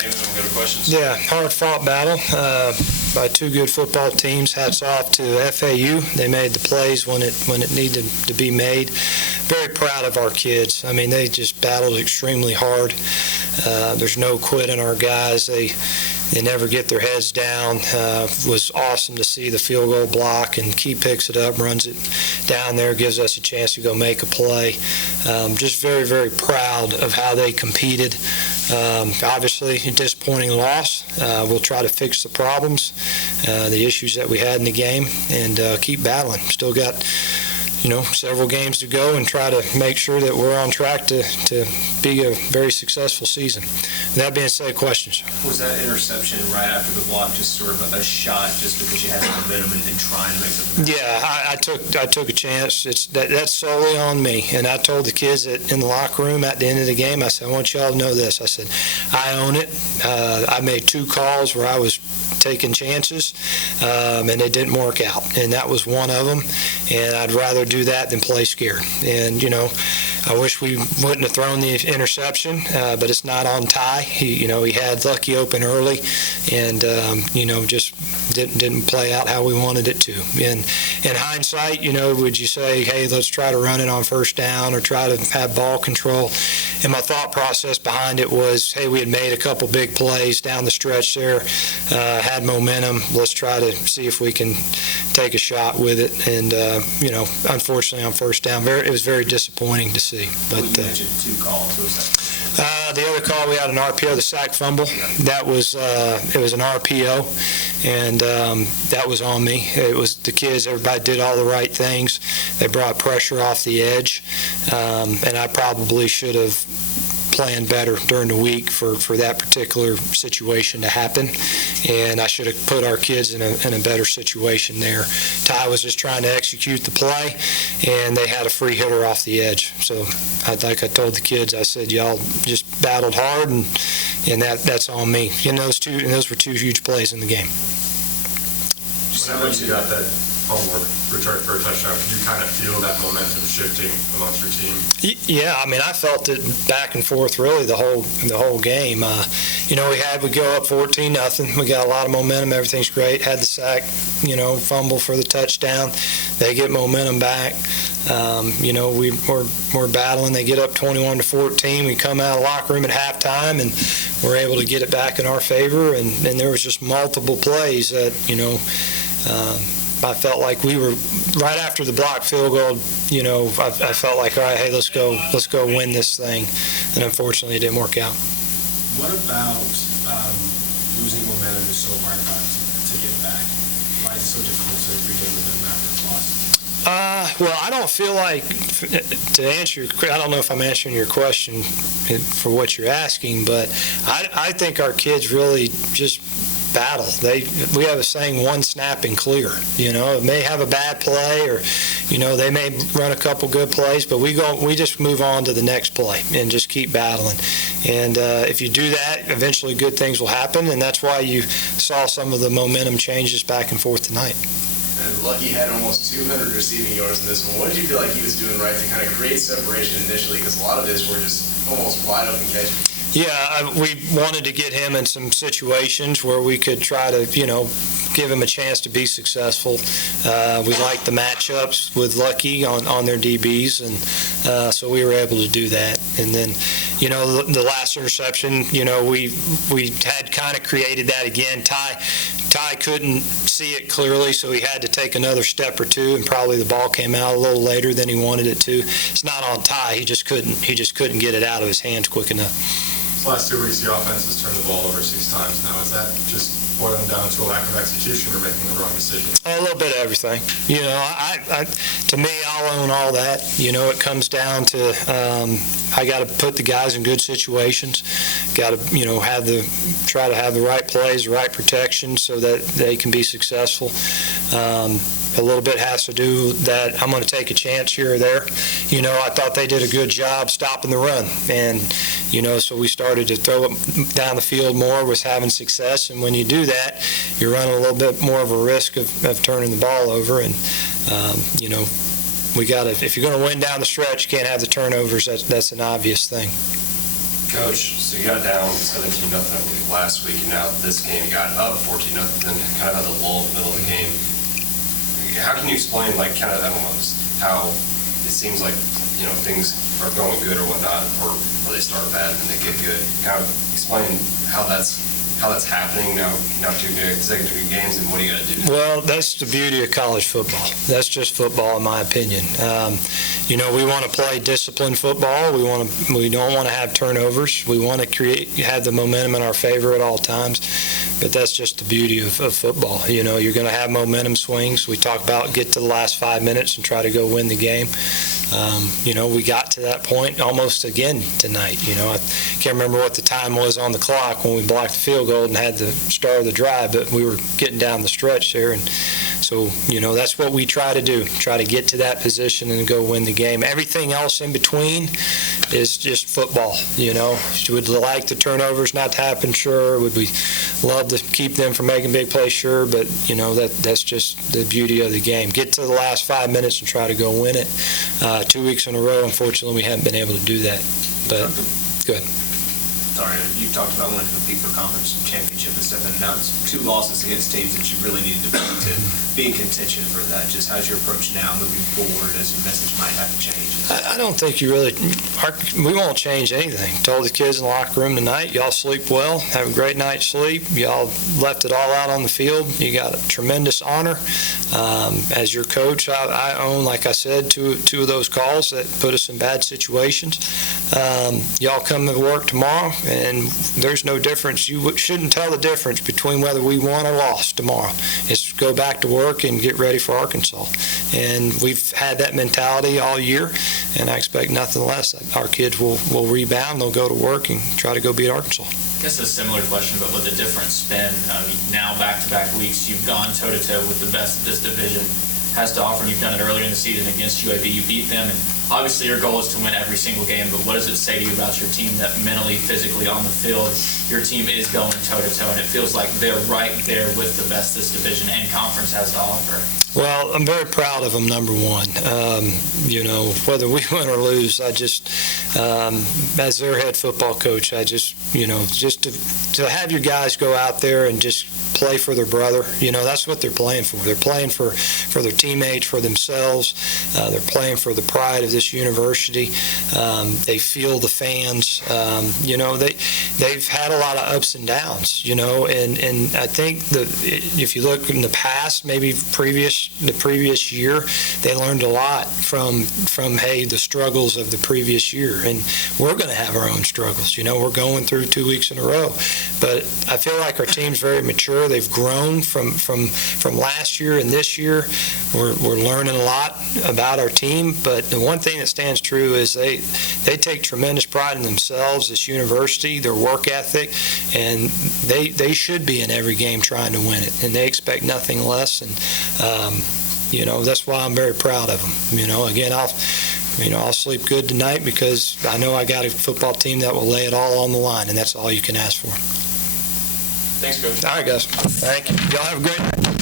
game, and then we'll go to questions. Yeah, hard-fought battle by two good football teams. Hats off to FAU. They made the plays when it needed to be made. Very proud of our kids. I mean, they just battled extremely hard. There's no quit in our guys. They never get their heads down. It was awesome to see the field goal block, and Key picks it up, runs it down there, gives us a chance to go make a play. Just very, very proud of how they competed. Obviously, a disappointing loss. We'll try to fix the problems, the issues that we had in the game, and keep battling. Still got several games to go and try to make sure that we're on track to be a very successful season. With that being said, questions? Was that interception right after the block just sort of a shot just because you had the momentum and trying to make something happen? Yeah, I took a chance. That's solely on me. And I told the kids that in the locker room at the end of the game, I said, I want y'all to know this. I said, I own it. I made 2 calls where I was taking chances, and they didn't work out. And that was one of them. And I'd rather do that than play scared. And, I wish we wouldn't have thrown the interception, but it's not on Ty. He had Lucky open early, and just didn't play out how we wanted it to. And in hindsight, would you say, hey, let's try to run it on first down or try to have ball control? And my thought process behind it was, hey, we had made a couple big plays down the stretch there, had momentum. Let's try to see if we can take a shot with it. And unfortunately on first down, it was very disappointing to see. But you mentioned 2 calls. What was that? The other call, we had an RPO, the sack fumble. That was it was an RPO, and that was on me. It was the kids. Everybody did all the right things. They brought pressure off the edge, and I probably should have planned better during the week for that particular situation to happen, and I should have put our kids in a better situation there. Ty was just trying to execute the play, and they had a free hitter off the edge. So like I told the kids, I said, y'all just battled hard, and that's on me. Those were 2 huge plays in the game. Whenever you got that homework return for a touchdown, can you kind of feel that momentum shifting amongst your team? Yeah, I mean, I felt it back and forth really the whole game. We go up 14-0. We got a lot of momentum. Everything's great. Had the sack, fumble for the touchdown. They get momentum back. We're battling. They get up 21-14. We come out of the locker room at halftime, and we're able to get it back in our favor. And there was just multiple plays that I felt like we were right after the block field goal. I felt like, all right, hey, let's go win this thing, and unfortunately, it didn't work out. What about losing momentum is so hard to get back? Why is it so difficult to regain momentum after the loss? Well, I don't feel like, to answer I don't know if I'm answering your question for what you're asking, but I think our kids really just battle. We have a saying, one snap and clear. It may have a bad play, or they may run a couple good plays, but we just move on to the next play and just keep battling. And if you do that, eventually good things will happen, and that's why you saw some of the momentum changes back and forth tonight. And Lucky had almost 200 receiving yards in this one. What did you feel like he was doing right to kind of create separation initially? Because a lot of this were just almost wide open catches. Yeah, we wanted to get him in some situations where we could try to, give him a chance to be successful. We liked the matchups with Lucky on their DBs, and so we were able to do that. And then, the last interception, we had kind of created that again. Ty couldn't see it clearly, so he had to take another step or two, and probably the ball came out a little later than he wanted it to. It's not on Ty. He just couldn't get it out of his hands quick enough. These last 2 weeks, the offense has turned the ball over 6 times now. Is that just boiling down to a lack of execution or making the wrong decision? A little bit of everything. To me, I'll own all that. It comes down to I got to put the guys in good situations. Got to try to have the right plays, the right protection, so that they can be successful. A little bit has to do that I'm going to take a chance here or there. I thought they did a good job stopping the run, and so we started to throw it down the field more, was having success. And when you do that, you're running a little bit more of a risk of turning the ball over. And we got to, if you're going to win down the stretch, you can't have the turnovers. That's an obvious thing. Coach, so you got down 17-0 last week, and now this game you got up 14-0, then kind of had the lull in the middle of the game. How can you explain, like, kind of, I don't know, just how it seems like, you know, things are going good or whatnot, or they start bad and they get good? Kind of explain how that's happening now 2 consecutive games, and what do you got to do? Well, that's the beauty of college football. That's just football, in my opinion. You know, we want to play disciplined football. We don't want to have turnovers. We want to have the momentum in our favor at all times. But that's just the beauty of football. You know, you're going to have momentum swings. We talk about get to the last 5 minutes and try to go win the game. You know, we got to that point almost again tonight. You know, I can't remember what the time was on the clock when we blocked the field goal and had the start of the drive, but we were getting down the stretch there. And so, you know, that's what we try to do, try to get to that position and go win the game. Everything else in between is just football, you know. Would like the turnovers not to happen? Sure. Would we love to keep them from making big plays? Sure. But, you know, that's just the beauty of the game. Get to the last 5 minutes and try to go win it. 2 weeks in a row, unfortunately, we haven't been able to do that. But good. Sorry, you talked about wanting to compete for conference championship and stuff, and now it's 2 losses against teams that you really needed to beat to be in contention for that. Just how's your approach now moving forward as your message might have to change? I don't think we won't change anything. Told the kids in the locker room tonight, y'all sleep well, have a great night's sleep. Y'all left it all out on the field. You got a tremendous honor. As your coach, I own, like I said, two of those calls that put us in bad situations. Y'all come to work tomorrow, and there's no difference. You shouldn't tell the difference between whether we won or lost tomorrow. It's go back to work and get ready for Arkansas. And we've had that mentality all year, and I expect nothing less. Our kids will rebound, they'll go to work and try to go beat Arkansas. I guess a similar question, but with a different spin. Now back-to-back weeks, you've gone toe-to-toe with the best this division has to offer, and you've done it earlier in the season against UAB. You beat them, and obviously your goal is to win every single game, but what does it say to you about your team that mentally, physically on the field, your team is going toe-to-toe, and it feels like they're right there with the best this division and conference has to offer? Well, I'm very proud of them, number one. You know, whether we win or lose, I just, as their head football coach, I just, you know, just to have your guys go out there and just play for their brother, you know, that's what they're playing for. They're playing for their teammates, for themselves. They're playing for the pride of this university. They feel the fans. You know, they've had a lot of ups and downs, you know, and I think if you look in the past, maybe the previous year, they learned a lot from the struggles of the previous year. And we're going to have our own struggles. You know, we're going through 2 weeks in a row. But I feel like our team's very mature. They've grown from last year and this year. We're learning a lot about our team. But the one thing that stands true is they take tremendous pride in themselves, this university, their work ethic, and they should be in every game trying to win it. And they expect nothing less. And you know, that's why I'm very proud of them. You know, again, I'll sleep good tonight because I know I got a football team that will lay it all on the line, and that's all you can ask for. Thanks, Coach. All right, guys. Thank you. Y'all have a great night.